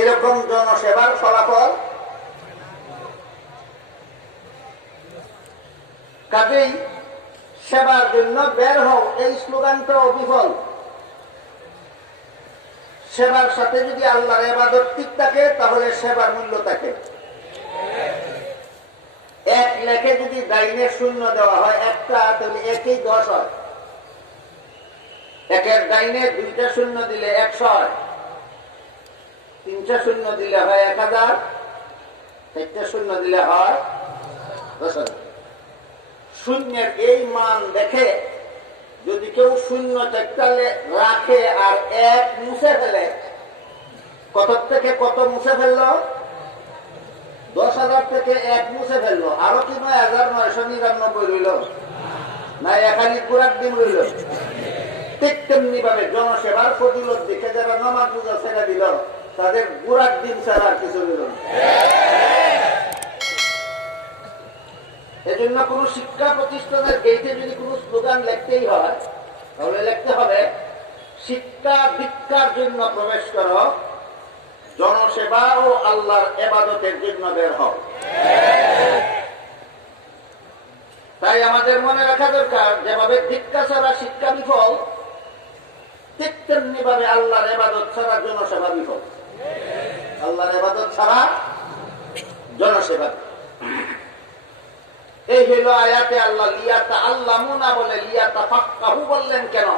এরকম জনসেবার ফলাফল। কাজেই সেবার জন্য বের হও, এই স্লোগানটাও বিফল। সেবার সাথে যদি আল্লাহর ইবাদত ঠিক থাকে তাহলে সেবার মূল্য থাকে। এক লেখে যদি ডাইনে শূন্য দেওয়া হয় একটা, তাহলে একই 10 হয়। একের ডাইনে 2টা শূন্য দিলে 100 হয়, 3টা শূন্য দিলে হয় 1000, 4টা শূন্য দিলে হয় 10,000। শূন্যের এই মান দেখে যদি কেউ শূন্য চারটালে রাখে আর 1 মুছে ফেলে, কত থেকে কত মুছে ফেললো? 10,000 থেকে 1 মুছে ফেললো, আরো কি 9,999 রইল? না 1 পুরাক দিন রইল? ঠিক তেমনি ভাবে জনসেবার ফজিলত দেখে যারা নামাজ রোজা ছেড়ে দিল, তাদের পুরাক দিন ছাড়া আর কিছু রইল না। এজন্য কোন শিক্ষা প্রতিষ্ঠানের গেটে যদি কোন স্লোগান লিখতেই হয়, তাহলে লিখতে হবে শিক্ষা দীক্ষার জন্য প্রবেশ করো, জনসেবা ও আল্লাহর ইবাদতের জন্য বের হও। তাই আমাদের মনে রাখা দরকার, যেভাবে দীক্ষা ছাড়া শিক্ষা বিফল, ঠিক তেমনি ভাবে আল্লাহর ইবাদত ছাড়া জনসেবা বিফল। আল্লাহর ইবাদত ছাড়া জনসেবা। এই হইল আয়াতে আল্লাহ লিয়াতা আল্লামুনা বলে লিয়াতা ফাক্কাহু বললেন কেন,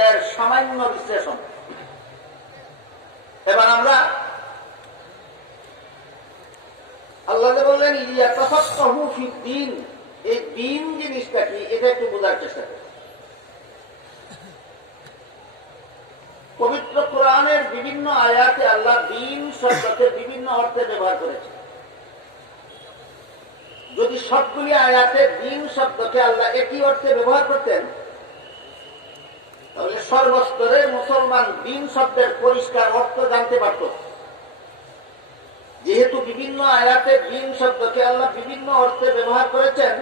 এর সামান্য বিশ্লেষণ। এবার আমরা আল্লাহ বললেন লিয়াতা ফাক্কাহু ফিদ্দীন, এই দ্বীন জিনিসটা কি এটা একটু বোঝার চেষ্টা করি। পবিত্র কোরআনের বিভিন্ন আয়াতে আল্লাহ দ্বীন শব্দকে বিভিন্ন অর্থে ব্যবহার করেছে। যদি সবগুলি আয়াতে দ্বীন শব্দকে আল্লাহ একই অর্থে ব্যবহার করতেন, তাহলে সর্বস্তরের মুসলমান দ্বীন শব্দের পরিষ্কার অর্থ জানতে পারত। যেহেতু বিভিন্ন আয়াতে দ্বীন শব্দকে আল্লাহ বিভিন্ন অর্থে ব্যবহার করেছেন,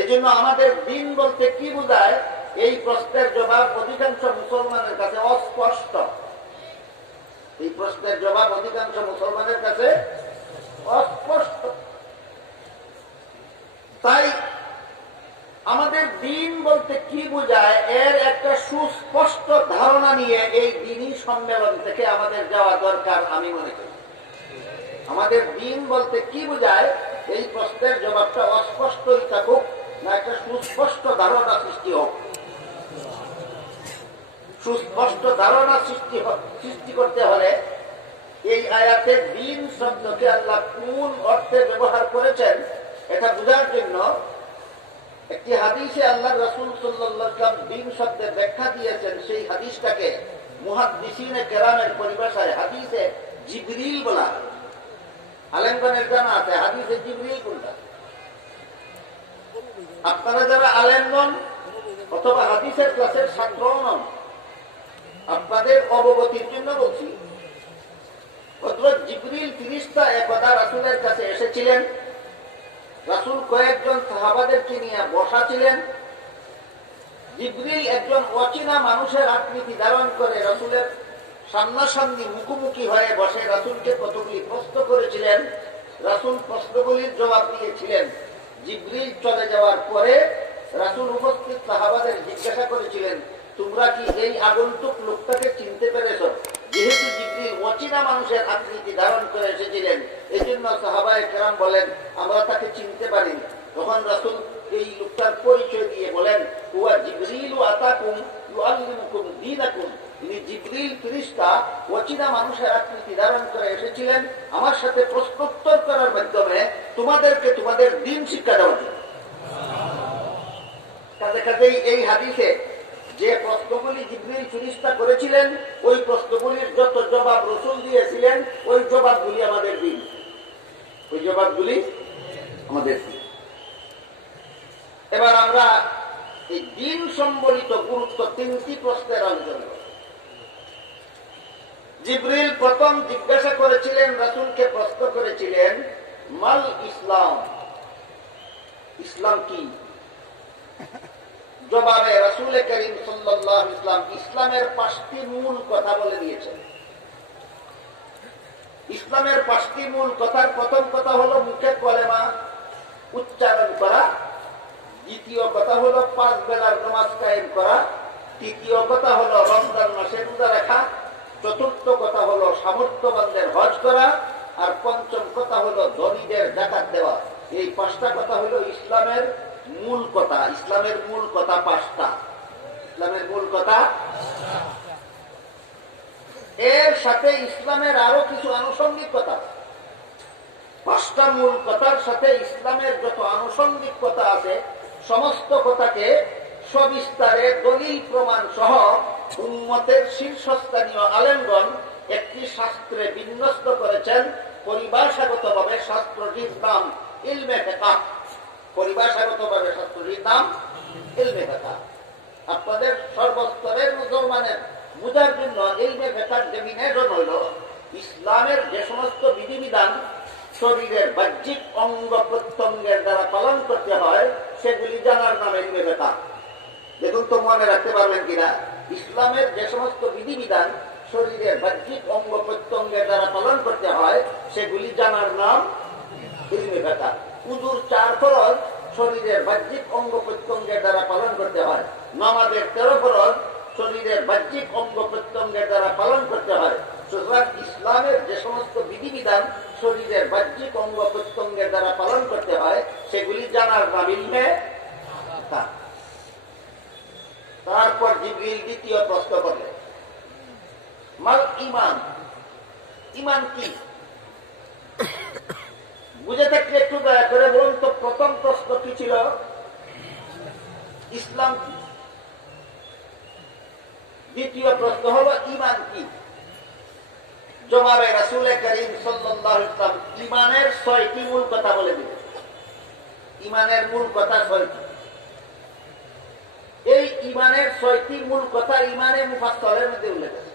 এজন্য আমাদের দ্বীন বলতে কি বোঝায়, এই প্রশ্নের জবাব অধিকাংশ মুসলমানের কাছে অস্পষ্ট। এই প্রশ্নের জবাব অধিকাংশ মুসলমানের কাছে অস্পষ্ট। তাই আমাদের দ্বীন বলতে কি বোঝায়, এর একটা সুস্পষ্ট ধারণা নিয়ে এই দ্বীনি সম্মেলন থেকে আমাদের যাওয়া দরকার আমি মনে করি। আমাদের দ্বীন বলতে কি বোঝায়, এই প্রশ্নের জবাবটা অস্পষ্টই থাকুক না একটা সুস্পষ্ট ধারণা সৃষ্টি হোক। সুস্পষ্ট ধারণা সৃষ্টি করতে হলে এই আয়াতে দ্বীন শব্দকে আল্লাহ কোন অর্থে ব্যবহার করেছেন এটা বোঝার জন্য একটি হাদিসে আল্লাহ রাসূল সাল্লাল্লাহু আলাইহি ওয়াসাল্লাম দ্বীন শব্দের ব্যাখ্যা দিয়েছেন। সেই হাদিসটাকে মুহাদ্দিসিনে কেরামের পরিভাষায় হাদিসে জিবরিল বলা। আলেমগণের জানা আছে হাদিসে জিবরিল কোনটা। আপনারা যারা আলেমগণ অথবা হাদিসের ক্লাসের ছাত্র নন, আপনাদের অবগতির জন্য বলছি, হযরত জিবরিল ফেরেশতা একদা রাসূলের কাছে এসেছিলেন। রাসূল কয়েকজন সাহাবাদেরকে নিয়ে বসা ছিলেন। জিবরিল একজন অচেনা মানুষের আকৃতি ধারণ করে রাসূলের সামনাসামনি মুখোমুখি হয়ে বসে রাসূলকে কতগুলি প্রশ্ন করেছিলেন। রাসূল প্রশ্নগুলির জবাব দিয়েছিলেন। জিবরিল চলে যাওয়ার পরে রাসূল উপস্থিত সাহাবাদের জিজ্ঞাসা করেছিলেন, তোমরা কি এই আগন্তুক লোকটাকে চিনতে পেরেছ? যেহেতু জিবরিল অচেনা মানুষের আকৃতি ধারণ করে এসেছিলেন, এই জন্য সাহাবায়ে কেরাম বলেন আমরা তাকে চিনতে পারিনি। তখন রাসূল এই লোকটার পরিচয় দিয়ে বলেন, হুয়া জিবরিল আতাকুম ইউআল্লিমুকুম দীনাকুম। তিনি জিবরিল ফেরেশতা অচেনা মানুষের আকৃতি ধারণ করে এসেছিলেন আমার সাথে প্রশ্নোত্তর করার মাধ্যমে তোমাদেরকে তোমাদের দ্বীন শিক্ষা দেওয়ার জন্য। কাজে কাজেই এই হাদিসে যে প্রশ্নগুলি জিবরিল ফেরেশতা করেছিলেন, ওই প্রশ্নগুলির যত জবাব রাসূল দিয়েছিলেন, ওই জবাবগুলি আমাদের দ্বীন। ওই জবাবগুলি আমাদের দ্বীন। এবার আমরা এই দ্বীন সম্বলিত গুরুত্ব 3টি প্রশ্নের আলোচনা করব। জিবরিল প্রথম জিজ্ঞাসা করেছিলেন, রাসূলকে প্রশ্ন করেছিলেন, মাল ইসলাম, ইসলাম কি? জবাবে রাসূল করিম সাল্লাল্লাহু আলাইহি ওয়াসাল্লাম ইসলামের 5টি মূল কথা বলে দিয়েছেন। ইসলামের 5টি মূল কথার প্রথম কথা হলো মুখে কলেমা উচ্চারণ করা, দ্বিতীয় কথা হলো 5 বেলার নামাজ কায়েম করা, তৃতীয় কথা হলো রমজান মাসে রোজা রাখা, চতুর্থ কথা হলো সামর্থ্যবানদের হজ করা, আর পঞ্চম কথা হলো ধনীদের যাকাত দেওয়া। এই 5টা কথা হলো ইসলামের মূল কথা। ইসলামের মূল কথা 5টা। ইসলামের মূল কথা, এর সাথে ইসলামের আরো কিছু আনুষঙ্গিক কথা। 5টা মূল কথার সাথে ইসলামের যত আনুষঙ্গিক কথা আছে সমস্ত কথাকে সবিস্তারে দলিল প্রমাণ সহ উম্মতের শীর্ষস্থানীয় আলেমগণ একটি শাস্ত্রে বিন্যস্ত করেছেন। পরিভাষাগতভাবে শাস্ত্রটির নাম ইলমে ফিকহ। পরিভাষাগতভাবে শাস্ত্রটির নাম ইলমে ফিকহ। আপনাদের সর্বস্তরের মুসলমানের বুঝার জন্য ইলমে ফিকহের ডেফিনেশন হলো ইসলামের যে সমস্ত বিধিবিধান শরীরের বাহ্যিক অঙ্গ প্রত্যঙ্গের দ্বারা পালন করতে হয় সেগুলি জানার নাম ইলমে ফিকহ। দেখুন তো মনে রাখতে পারবেন কিনা, ইসলামের যে সমস্ত বিধিবিধান শরীরের বাহ্যিক অঙ্গ প্রত্যঙ্গের দ্বারা পালন করতে হয় সেগুলি জানার নাম ইলমে ফিকহ। উযুর 4 ফরজ শরীরের বাহ্যিক অঙ্গ প্রত্যঙ্গের দ্বারা পালন করতে হয়। নামাজের 13 ফরজ শরীরের বাহ্যিক অঙ্গ প্রত্যঙ্গের দ্বারা পালন করতে হয়। সুতরাং ইসলামের যে সমস্ত বিধিবিধান শরীরের বাহ্যিক অঙ্গ প্রত্যঙ্গের দ্বারা পালন করতে হয় সেগুলি জানার নাম ইলমে ফিকহ। তারপর জিবরিল দ্বিতীয় প্রশ্ন করলেন, মাল ঈমান, ঈমান কি? বুঝে থাকলে একটু দয়া করে বলুন তো প্রথম প্রশ্ন কি ছিল? ইসলাম কি? দ্বিতীয় প্রশ্ন হলো ঈমান কি? জবাবে রাসূল করিম সাল্লাল্লাহু আলাইহি ওয়াসাল্লাম ঈমানের 6টি মূল কথা বলে দিলেন। ঈমানের মূল কথা 6টি। এই ঈমানের 6টি মূল কথা ঈমানে মুফাসসালের মধ্যে উল্লেখ আছে।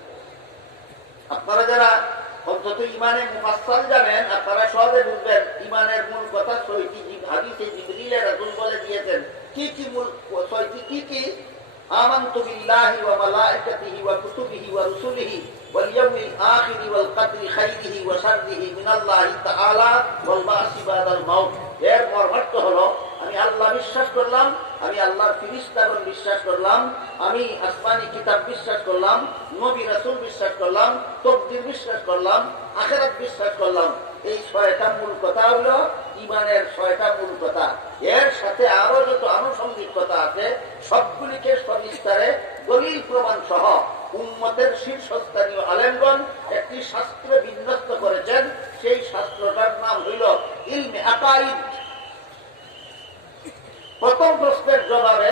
আপনারা যারা অন্তত ঈমানে মুফাসসাল জানেন আপনারা সহজে বুঝবেন ঈমানের মূল কথা 6টি। হাদিসে জিবরিল রাসূল বলে দিয়েছেন কি কি মূল 6টি কি কি? আমানতু বিল্লাহি ওয়া মালাইকাতিহি ওয়া কুতুবিহি ওয়া রুসুলিহি ওয়াল ইয়াউমিল আখির ওয়াল কদরি খাইরিহি ওয়া শাররিহি মিনাল্লাহি তাআলা ওয়াল বা'সি বাদাল মাউত। এর মর্মার্থ হলো আমি আল্লাহ বিশ্বাস করলাম, আমি আল্লাহর ফেরেশতাগণ বিশ্বাস করলাম, আমি আসমানি কিতাব বিশ্বাস করলাম, নবী রাসূল বিশ্বাস করলাম, তাকদীর বিশ্বাস করলাম, আখিরাত বিশ্বাস করলাম। এই 6টা মূল কথা হলো ঈমানের 6টা মূল কথা। এর সাথে আরো যত আনুষঙ্গিক কথা আছে সবগুলিকে সবিস্তারে দলিল প্রমাণ সহ উম্মতের শীর্ষস্থানীয় আলেমগণ একটি শাস্ত্রে বিন্যস্ত করেছেন। সেই শাস্ত্রটার নাম হইল ইলমে আকাইদ। প্রথম প্রশ্নের জবাবে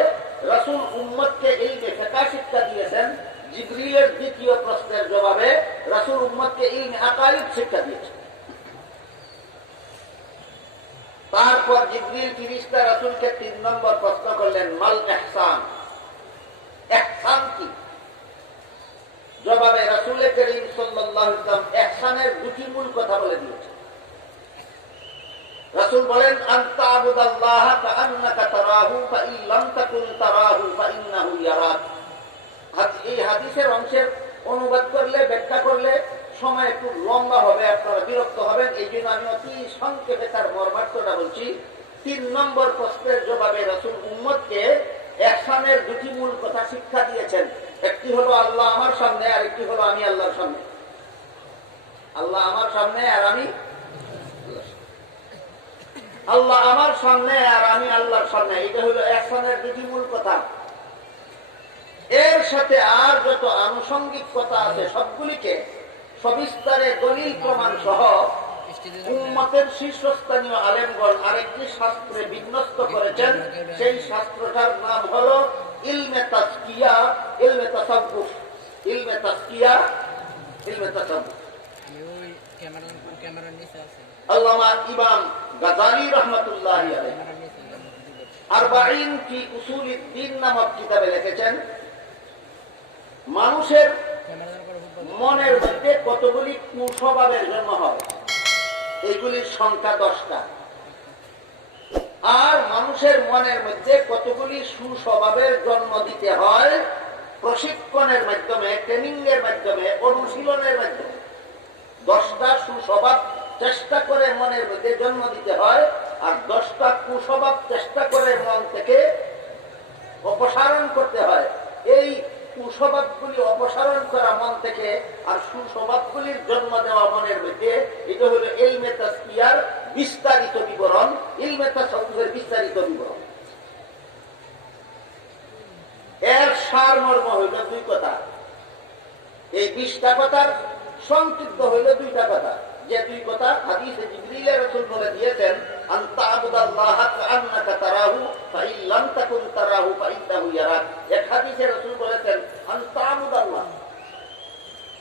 রাসূল উম্মতকে ইলমে ফিকহ শিক্ষা দিয়েছেন। জিবরিলের দ্বিতীয় প্রশ্নের জবাবে রাসূল উম্মতকে ইলমে আকাইদ শিক্ষা দিয়েছেন। তারপর জিবরিল ফেরেশতা রাসূলকে 3 নম্বর প্রশ্ন করলেন, মাল ইহসান, ইহসান কি? জবাবে রাসূল করিম সাল্লাল্লাহু আলাইহি ওয়াসাল্লাম ইহসানের 2টি মূল কথা বলে দিয়েছেন। রাসূল বলেন, আনতা আবুদাল্লাহ কাআন্নাকা তারাহু ফাইন লাম তাকুন তারাহু ফাইন্নাহু ইয়ারাক। এই হাদিসের অংশের অনুবাদ করলে ব্যাখ্যা করলে সময় একটু লম্বা হবে, আপনারা বিরক্ত হবেন। এই জন্য আমি অতি সংক্ষেপে তার মর্মার্থটা বলছি। 3 নম্বর প্রশ্নের জবাবে রাসূল উম্মতকে ইহসানের 2টি মূল কথা শিক্ষা দিয়েছেন। একটি হলো আল্লাহ আমার সামনে, আর একটি হলো আমি আল্লাহর সামনে। আল্লাহ আমার সামনে আর আমি আল্লাহ আমার সামনে আর আমি আল্লাহর সামনে। এটা হলো ইহসানের 2টি মূল কথা। এর সাথে আর যত আনুষঙ্গিক কথা আছে সবগুলিকে সবিস্তারে দলিল প্রমাণ সহ উম্মতের শীর্ষস্থানীয় আলেমগণ আরেকটি শাস্ত্রে বিন্যস্ত করেছেন। সেই শাস্ত্রটার নাম হলো ইলমে তাজকিয়া, ইলমে তাসাব্বুফ। ইলমে তাজকিয়া, ইলমে তাসাব্বুফ। আল্লামা ইমাম গাযালি রাহমাতুল্লাহি আলাইহি আরবাঈন ফি উসুলিদ দ্বীন নামক কিতাবে লিখেছেন, মানুষের মনের মধ্যে কতগুলি কুস্বভাবের জন্ম হয়, এইগুলির সংখ্যা 10টা। আর মানুষের মনের মধ্যে কতগুলি সুস্বভাবের জন্ম দিতে হয় প্রশিক্ষণের মাধ্যমে, ট্রেনিং এর মাধ্যমে, অনুশীলনের মাধ্যমে। 10টা সুস্বভাব চেষ্টা করে মনের মধ্যে জন্ম দিতে হয়, আর 10টা কুস্বভাব চেষ্টা করে মন থেকে অপসারণ করতে হয়। এই কুস্বভাবগুলি অপসারণ করা মন থেকে আর সুস্বভাবগুলির জন্ম দেওয়া মনের মধ্যে, এটা হলো ইলমে তাজকিয়ার বিস্তারিত বিবরণ, ইলমে তাসাউফের বিস্তারিত বিবরণ। এর সারমর্ম হইল 2 কথা। এই 20টা কথার সংক্ষিপ্ত হইল 2টা কথা, যে 2 কথা হাদিসে জিবরিল রাসূল বলে দিয়েছেন, আনতা আবুদাল্লাহা কাআন্নাকা তারাহু ফাইন লাম তাকুন তারাহু ফাইন্নাহু ইয়ারাক। এক হাদিসে রাসূল বলেছেন আনতা আবুদাল্লাহ,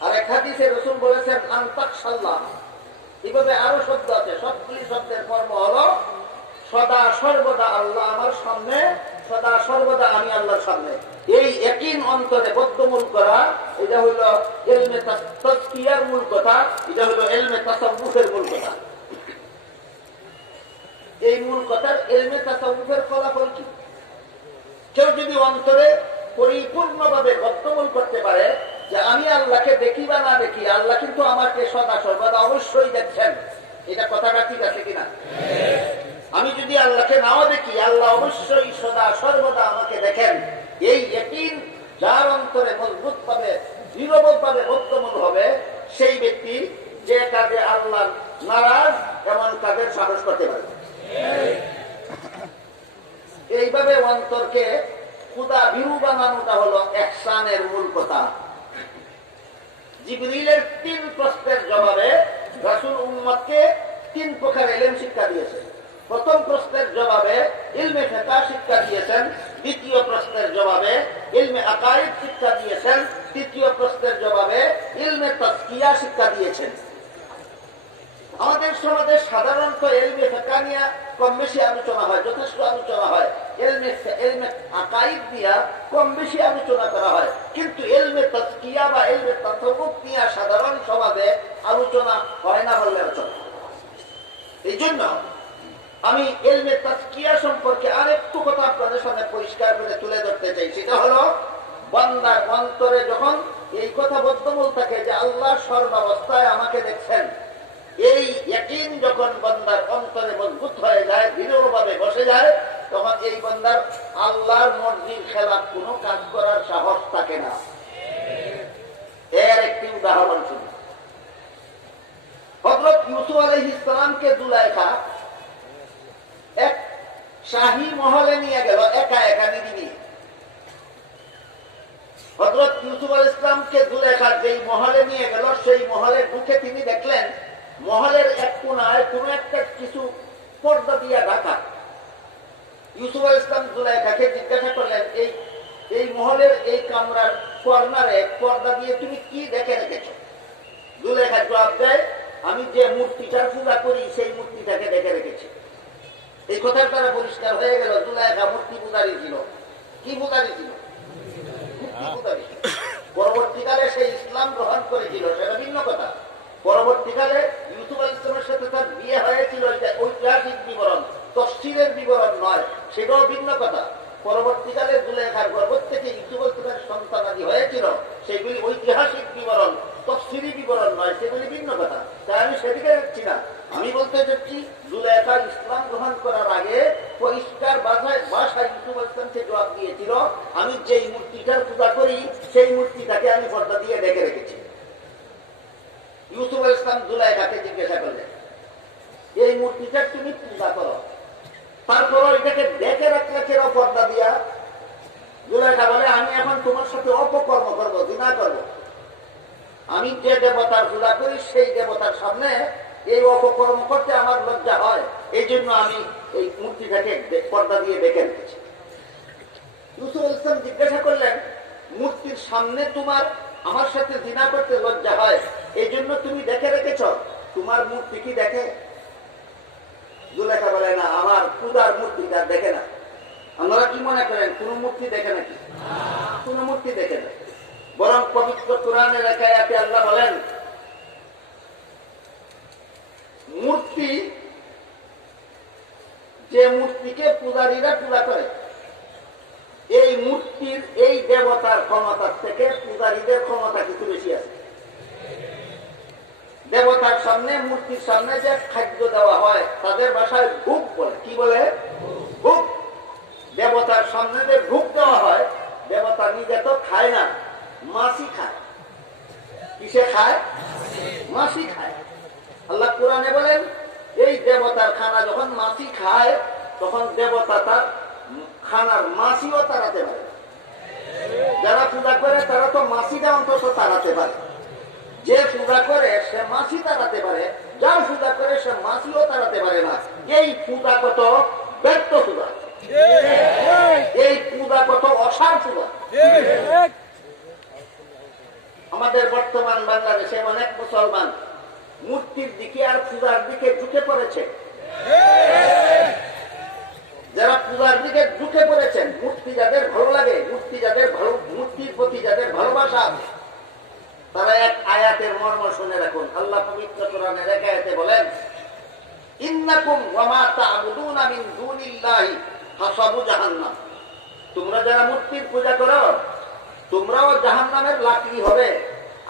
আর এক হাদিসে রাসূল বলেছেন আনতাকশাল্লাহ। এভাবে আরো শব্দ আছে, সবগুলি শব্দের কর্ম হলো সদা সর্বদা আল্লাহ আমার সামনে, সদা সর্বদা আমি আল্লাহর সামনে। এই ইয়াকিন অন্তরে বদ্ধমূল করা, এটা হইল ইলমে তাজকিয়ার মূল কথা, এটা হইল ইলমে তাসাউফের মূল কথা। এই মূল কথার ইলমে তাসাউফের ফলাফল কি? কেউ যদি অন্তরে পরিপূর্ণভাবে বদ্ধমূল করতে পারে যে আমি আল্লাহকে দেখি বা না দেখি, আল্লাহ কিন্তু আমাকে সদা সর্বদা অবশ্যই দেখছেন, এটা কথাটা ঠিক আছে কিনা? আমি যদি আল্লাহকে নাও দেখি, আল্লাহ অবশ্যই সদা সর্বদা আমাকে দেখেন। এই ইয়াকিন যার অন্তরে মজবুত ভাবে দৃঢ়ভাবে বদ্ধমূল হবে, সেই ব্যক্তি যে কাজে আল্লাহ নারাজ এমন কাজের সাহস করতে পারে। এইভাবে অন্তরকে খুদা ভীরু বানানোটা হলো ইহসানের মূল কথা। জিবরিলের 3 প্রশ্নের জবাবে রাসূল উম্মতকে 3 প্রকার ইলম শিক্ষা দিয়েছেন। প্রথম প্রশ্নের জবাবে ইলমে ফিকহ শিক্ষা দিয়েছেন, দ্বিতীয় প্রশ্নের জবাবে ইলমে আকাইদ শিক্ষা দিয়েছেন, তৃতীয় প্রশ্নের জবাবে ইলমে তাজকিয়া শিক্ষা দিয়েছেন। আমাদের সমাজে সাধারণত ইলমে ফিকহ নিয়ে কম বেশি আলোচনা হয়, যথেষ্ট আলোচনা হয়। ইলমে আকাইদ নিয়ে কম বেশি আলোচনা করা হয়, কিন্তু ইলমে তাজকিয়া বা ইলমে তাসাউফ নিয়ে সাধারণ সমাজে আলোচনা হয় না বললে চলে। এই জন্য আমি ইলমে তাজকিয়া সম্পর্কে আরেকটু কথা আপনাদের সামনে পরিষ্কার করে তুলে ধরতে চাই। সেটা হলো, বান্দার অন্তরে যখন এই কথা বদ্ধমূল থাকে যে আল্লাহ সর্বাবস্থায় আমাকে দেখছেন, এই ইয়াকিন যখন বান্দার অন্তরে মজবুত হয়ে যায়, দৃঢ়ভাবে বসে যায়, তখন এই বান্দার আল্লাহর মর্জির খেলাফ কোনো কাজ করার সাহস থাকে না। এর একটি উদাহরণ শুনি। হযরত ইউসুফ আলাইহিস সালামকে জুলাইখা এক শাহী মহলে নিয়ে গেল, একা একা নিরিবিলি। হযরত ইউসুফ আলাইহিস সালামকে জুলাইখা যেই মহলে নিয়ে গেল, সেই মহলে ঢুকে তিনি দেখলেন মহলের এক কোণায় কোনো একটা কিছু পর্দা দিয়ে ঢাকা। ইউসুফ আলাইহিস সালাম জুলাইখাকে জিজ্ঞাসা করলেন, এই মহলের এই কামরার কর্নারে পর্দা দিয়ে তুমি কি দেখে রেখেছ? জুলাইখা জবাব দেয়, আমি যে মূর্তিটার পূজা করি সেই মূর্তিটাকে দেখে রেখেছি। এই কথার দ্বারা পরিষ্কার হয়ে গেল জুলাইখা মূর্তি পূজারী ছিল। কি পূজারী ছিল? মূর্তি পূজারী। পরবর্তীকালে সে ইসলাম গ্রহণ করেছিল, সেটা ভিন্ন কথা। পরবর্তীকালে ইউসুফ আলাইহিস সালামের সাথে তার বিয়ে হয়েছিল, এটা ঐতিহাসিক বিবরণ, তফসিরের বিবরণ নয়, সেটাও ভিন্ন কথা। পরবর্তীকালে জুলাইখার গর্ভ থেকে ইউসুফ আলাইহিস সালামের সন্তানাদি হয়েছিল, সেগুলি ঐতিহাসিক বিবরণ, তফসিরি বিবরণ নয়, সেগুলি ভিন্ন কথা। তাই আমি সেদিকে যাচ্ছি না। আমি বলতে চাচ্ছি, জুলাইখা ইসলাম গ্রহণ করার আগে পরিষ্কার ভাষায় ইউসুফ আলাইহিস সালামকে জবাব দিয়েছিল, আমি যেই মূর্তিটার পূজা করি সেই মূর্তিটাকে আমি পর্দা দিয়ে ঢেকে রেখেছি। ইউসুফ আলাইহিস সালাম জুলাইখাকে জিজ্ঞাসা করলেন, এই মূর্তিটা তুমি পূজা করো, তারপর এটাকে ঢেকে রাখলে কেন পর্দা দিয়া? জুলাইখা বলে, আমি এখন তোমার সাথে অপকর্ম করবো, জিনা করবো। আমি যে দেবতার পূজা করি সেই দেবতার সামনে এই অপকর্ম করতে আমার লজ্জা হয়, এই জন্য আমি এই মূর্তিটাকে পর্দা দিয়ে ঢেকে রেখেছি। ইউসুফ আলাইহিস সালাম জিজ্ঞাসা করলেন, মূর্তির সামনে তোমার আমার সাথে জিনা করতে লজ্জা হয়, এই জন্য তুমি দেখে রেখেছ, তোমার মূর্তি কি দেখে? জুলাইখা বলে, না, আমার পূজার মূর্তিটা দেখে না। আপনারা কি মনে করেন কোন মূর্তি দেখে নাকি? কোন মূর্তি দেখে না। বরং পবিত্র কোরআনের এক আয়াতে আল্লাহ বলেন, মূর্তি, যে মূর্তিকে পূজারীরা পূজা করে, এই মূর্তির এই দেবতার ক্ষমতার থেকে পূজারীদের ক্ষমতা কিছু বেশি আছে। দেবতার সামনে, মূর্তির সামনে যে খাদ্য দেওয়া হয় তাদের ভাষায় ভোগ বলে। কি বলে? ভোগ। দেবতার সামনে যে ভোগ দেওয়া হয়, দেবতা নিজে তো খায় না, মাছি খায়। কিসে খায়? মাছি খায়। আল্লাহ কোরআনে বলেন, এই দেবতার খানা যখন মাছি খায়, তখন দেবতা তার খানার মাছিও তাড়াতে পারে। যারা পূজা করে তারা তো মাছিটা অন্তত তাড়াতে পারে। যে পূজা করে সে মাছি তাড়াতে পারে, যার পূজা করে সে মাছিও তাড়াতে পারে না। এই পূজা কত ব্যর্থ পূজা, এই পূজা কত অসার পূজা। আমাদের বর্তমান বাংলাদেশে অনেক মুসলমান মূর্তির দিকে আর পূজার দিকে ঝুঁকে পড়েছে। যারা পূজার দিকে ঝুঁকে পড়েছেন, মূর্তি যাদের ভালো লাগে, মূর্তির প্রতি যাদের ভালোবাসা আছে, তারা এক আয়াতের মর্ম শুনে রাখুন। আল্লাহ পবিত্র কোরআনের এক আয়াতে বলেন, ইন্নাকুম ওয়া মা তা'বুদুনা মিন দুনিল্লাহি হাসাবু জাহান্নাম। তোমরা যারা মূর্তির পূজা করো, তোমরাও জাহান্নামের লাকড়ি হবে।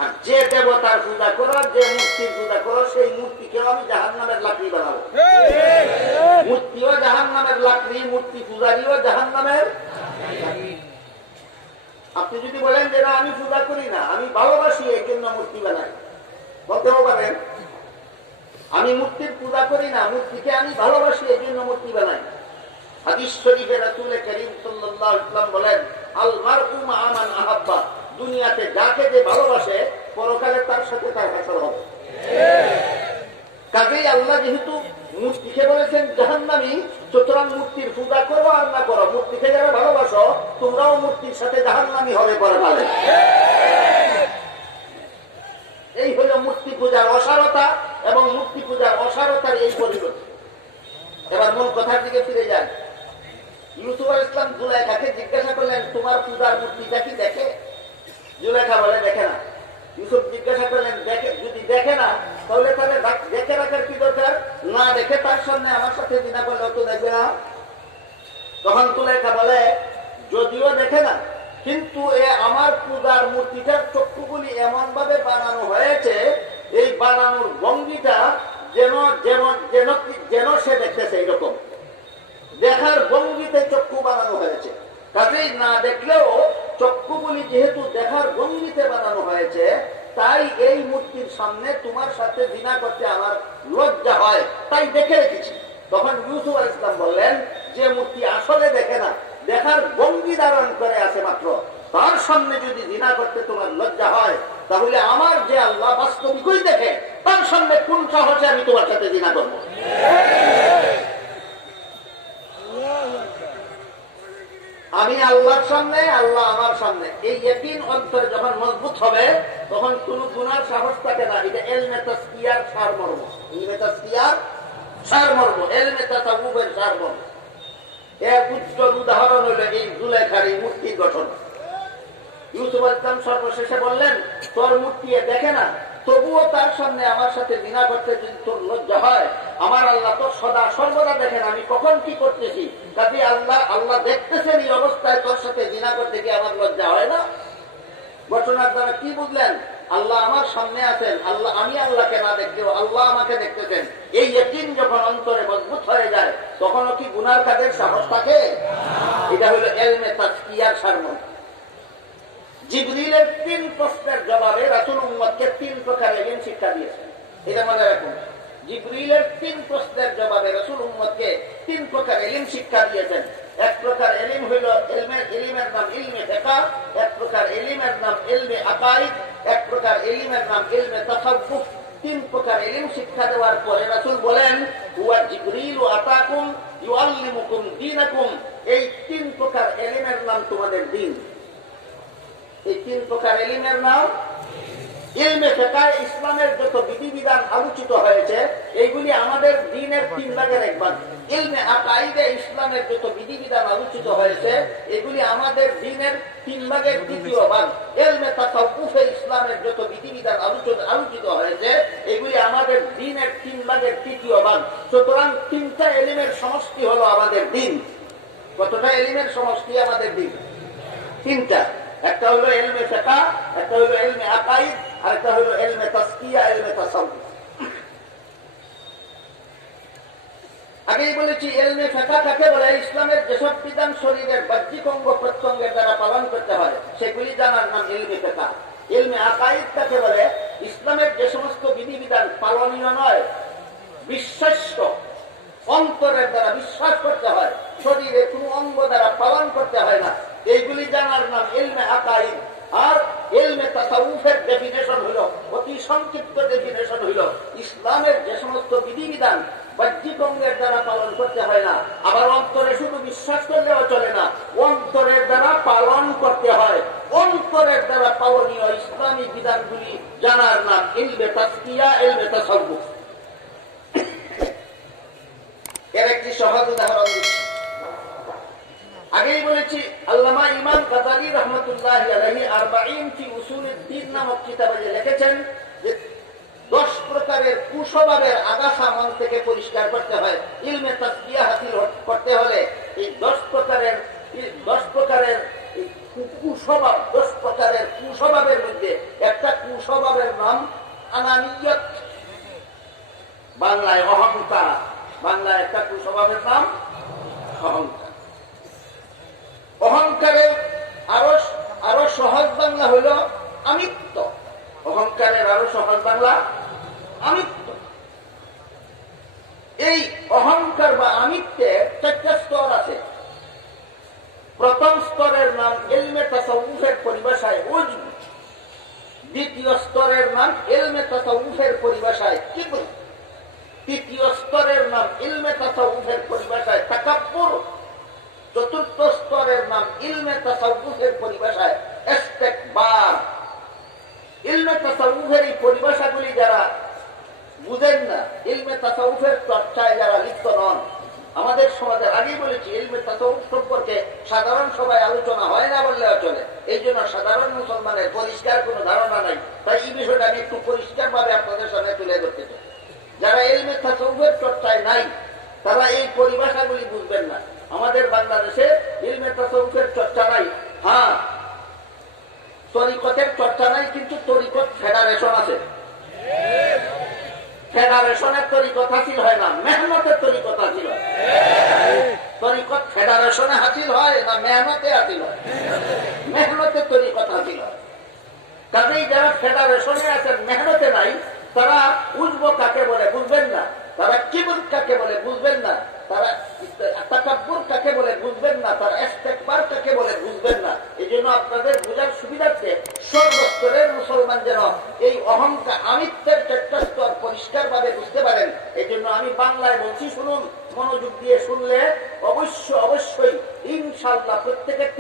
আর যে দেবতার পূজা করো, যে মূর্তির পূজা করো, সেই মূর্তিকেও আমি জাহান্নামের লাকড়ি বানাবো। মূর্তিও জাহান্নামের লাকড়ি, মূর্তি পূজারীও জাহান্নামের। আপনি যদি বলেন যে না আমি পূজা করি না, আমি ভালোবাসি এই জন্য মূর্তি বানাই, বলতেও পারেন। আমি মূর্তির পূজা করি না, মূর্তিকে আমি ভালোবাসি এই জন্য মূর্তি বানাই। হাদিস শরীফে রাসূল করিম সাল্লাল্লাহু আলাইহি ওয়াসাল্লাম বলেন, আল মারউ মা'a মান আহাব্বা। দুনিয়াতে যাকে যে ভালোবাসে, পরকালে তার সাথে তার হাসর হবে। কাজেই আল্লাহ যেহেতু মূর্তিকে বলেছেন জাহান্নামী, সুতরাং মূর্তির পূজা করো আর না করো, মূর্তিকে যারা ভালোবাসো তোমরাও মূর্তির সাথে জাহান্নামী হবে পরকালে। এই হলো মূর্তি পূজার অসারতা এবং মূর্তি পূজার অসারতার এই পরিবর্তন। এবার মূল কথার দিকে ফিরে যান। ইউসুফ আলাইহিস সালাম জুলাইখাকে জিজ্ঞাসা করলেন, তোমার পূজার মূর্তিটা কি দেখে? জুলাইখা বলে দেখে না। ইউসুফ জিজ্ঞাসা করলেন, দেখে? যদি দেখে না তাহলে দেখে রাখার কি দরকার? না দেখে তার সামনে আমার সাথে জিনা করলে তো দেখবে না। তখন জুলাইখা বলে, যদিও দেখে না, কিন্তু আমার পূজার মূর্তিটার চক্ষুগুলি এমন ভাবে বানানো হয়েছে, এই বানানোর ভঙ্গিটা যেন যেমন যেন যেন সে দেখতেছে এইরকম দেখার ভঙ্গিতে চক্ষু বানানো হয়েছে। কাজেই না দেখলেও চক্ষুগুলি যেহেতু দেখার ভঙ্গিতে বানানো হয়েছে, তাই এই মূর্তির সামনে তোমার সাথে জিনা করতে আমার লজ্জা হয়, তাই দেখে রেখেছি। তখন ইউসুফ আলাইহিস সালাম বললেন, যে মূর্তি আসলে দেখে না, দেখার ভঙ্গি ধারণ করে আছে মাত্র, তার সামনে যদি জিনা করতে তোমার লজ্জা হয়, তাহলে আমার যে আল্লাহ বাস্তবিকই দেখে, তার সামনে কোন সাহসে আমি তোমার সাথে জিনা করবো? আমি আল্লাহর সামনে, আল্লাহ আমার সামনে। এই ইয়াকিন অন্তরে যখন মজবুত হবে, তখন কোন গুনার সাহস থাকে না। এটা ইলমে তাসকিয়ার সারমর্ম, ইলমে তাসকিয়ার সারমর্ম, ইলমে তাসাউফের সারমর্ম। এর উজ্জ্বল উদাহরণ হলো এই জুলাইখার এই মূর্তির গঠন। ইউসুফ আলাইহিস সালাম সর্বশেষে বললেন, তোর মূর্তি দেখে না, তবুও তার সামনে আমার সাথে জিনা করতে যদি তোর লজ্জা হয়, আমার আল্লাহ তো সদা সর্বদা দেখেন আমি কখন কি করতেছি। কাজে আল্লাহ দেখতেছেন, এই অবস্থায় তোর সাথে জিনা করতে গিয়ে আমার লজ্জা হয় না। ঘটনার দ্বারা কি বুঝলেন? আল্লাহ আমার সামনে আছেন, আমি আল্লাহকে না দেখলেও আল্লাহ আমাকে দেখতেছেন। এই ইয়াকিন যখন অন্তরে মজবুত হয়ে যায়, তখনও কি গুনার কাজের সাহস থাকে? এটা হলো ইলমে তাসকিয়ার সারমর্ম। জিবরিলের 3 প্রশ্নের জবাবে রাসূল উম্মতকে 3 প্রকার ইলম শিক্ষা দিয়েছেন। এটা মনে রাখুন। জিবরিলের 3 প্রশ্নের জবাবে রাসূল উম্মতকে 3 প্রকার ইলম শিক্ষা দিয়েছেন। এক প্রকার ইলম হলো ইলমের নাম ইলমে ফিকহ, এক প্রকার ইলমের নাম ইলমে আকাইদ, এক প্রকার ইলমের নাম ইলমে তাসাউফ। 3 প্রকার ইলম শিক্ষা দেওয়ার পরে রাসূল বলেন, হুয়া জিবরিল আতাকুম ইউআল্লিমুকুম দীনাকুম। এই 3 প্রকার ইলমের নাম তোমাদের দ্বীন। এই 3 প্রকার ইলমের নাম ইলমে ফিকহ। ইসলামের যত বিধিবিধান আলোচিত হয়েছে, এইগুলি আমাদের দ্বীনের 3 ভাগের এক ভাগ। ইলমে আকাইদে ইসলামের যত বিধিবিধান আলোচিত হয়েছে, এগুলি আমাদের দ্বীনের 3 ভাগের 2য় ভাগ। ইলমে তাসাউফে ইসলামের যত বিধিবিধান আলোচিত হয়েছে, এগুলি আমাদের দ্বীনের 3 ভাগের 3য় ভাগ। সুতরাং 3টা ইলমের সমষ্টি হলো আমাদের দ্বীন। কতটা ইলমের সমষ্টি আমাদের দ্বীন? 3টা। একটা হলো ইলমে ফিকহ, একটা হলো ইলমে আকাইদ, আর একটা হলো ইলমে তাসকিয়া, ইলমে তাসাউফ। আগেই বলেছি ইলমে ফিকহ কাকে বলে? ইসলামের যেসব বিধান শরীরের বাহ্যিক অঙ্গ প্রত্যঙ্গের দ্বারা পালন করতে হয় সেগুলি জানার নাম ইলমে ফিকহ। ইলমে আকাইদ কাকে বলে? ইসলামের যে সমস্ত বিধিবিধান পালনীয় নয়, বিশ্বাস্য, অন্তরের দ্বারা বিশ্বাস করতে হয়, শরীরে কোনো অঙ্গ দ্বারা পালন করতে হয় না, এইগুলি জানার নাম ইলমে আকাইদ। আর ইলমে তাসাউফের ডেফিনেশন হলো, অতি সংক্ষিপ্ত ডেফিনেশন হলো, ইসলামের যে সমস্ত বিধিবিধান বাহ্যিক অঙ্গের দ্বারা পালন করতে হয় না, আবার অন্তরে শুধু বিশ্বাস করলেও চলে না, অন্তরের দ্বারা পালন করতে হয়। অন্তরের দ্বারা পালনীয় ইসলামী বিধানগুলি জানার নাম ইলমে তাসকিয়া, ইলমে তাসাউফ। এর একটি সহজ উদাহরণ দিচ্ছি। আগেই বলেছি আল্লামা ইমাম গাযালী রাহমাতুল্লাহি আলাইহি 40 ফি উসুলিদ দ্বীন নামক কিতাবে লিখেছেন যে 10 প্রকারের কুস্বভাবের আগাছা মন থেকে পরিষ্কার করতে হয়। ইলমে তাসকিয়া হাসিল করতে হলে এই 10 প্রকারের কুস্বভাব, 10 প্রকারের কুস্বভাবের মধ্যে একটা কুস্বভাবের নাম আনানিয়ত, বাংলায় অহংকার। বাংলায় একটা কুস্বভাবের নাম অহংকার। অহংকারের আরো সহজ বাংলা হইল আমিত্ব। অহংকারের আরো সহজ বাংলা আমিত্ব। এই অহংকার বা আমিত্বের 4টা স্তর আছে। প্রথম স্তরের নাম ইলমে তাসাউফের পরিভাষায় উজব। দ্বিতীয় স্তরের নাম ইলমে তাসাউফের পরিভাষায় কিবর। তৃতীয় স্তরের নাম ইলমে তাসাউফের পরিভাষায় তাকাব্বুর। চতুর্থ স্তরের নাম ইলমে তাসাউফের পরিভাষায় ইস্তিকবার। ইলমে তাসাউফের এই পরিভাষাগুলি যারা বুঝেন না, ইলমে তাসাউফের চর্চায় যারা লিপ্ত নন, আমাদের সমাজের আগেই বলেছি ইলমে তাসাউফ সম্পর্কে সাধারণ সভায় আলোচনা হয় না বললেও চলে। এই জন্য সাধারণ মুসলমানের পরিষ্কার কোনো ধারণা নাই। তাই এই বিষয়টা আমি একটু পরিষ্কার ভাবে আপনাদের সামনে তুলে ধরতে চাই। যারা ইলমে তাসাউফের চর্চায় নাই তারা এই পরিভাষাগুলি বুঝবেন না। আমাদের বাংলাদেশে ইলমে তাসাউফের চর্চা নাই, হ্যাঁ তরিকতের চর্চা নাই, কিন্তু তরিকত ফেডারেশন আছে। ফেডারেশনের তরিকত হাসিল হয় না, মেহনতের তরিকত হাসিল হয়। তরিকত ফেডারেশনে হাসিল হয় না মেহনতে হাসিল হয়? মেহনতের তরিকত হাসিল হয়। কাজেই যারা ফেডারেশনে আছেন মেহনতে নাই, তারা উজব কাকে বলে বুঝবেন না, তারা কিবর কাকে বলে বুঝবেন না, তারা তাকাব্বুর কাকে বলে বুঝবেন না, তারা ইস্তিকবার কাকে বলে বুঝবেন না। এই জন্য আপনাদের বোঝার সুবিধার্থে সর্বস্তরের মুসলমান যেন এই অহংকার আমিত্বের 4টা স্তর পরিষ্কার ভাবে বুঝতে পারেন, এই জন্য আমি বাংলায় বলছি, শুনুন, মনোযোগ দিয়ে শুনলে অবশ্যই ইনশাআল্লাহ প্রত্যেকের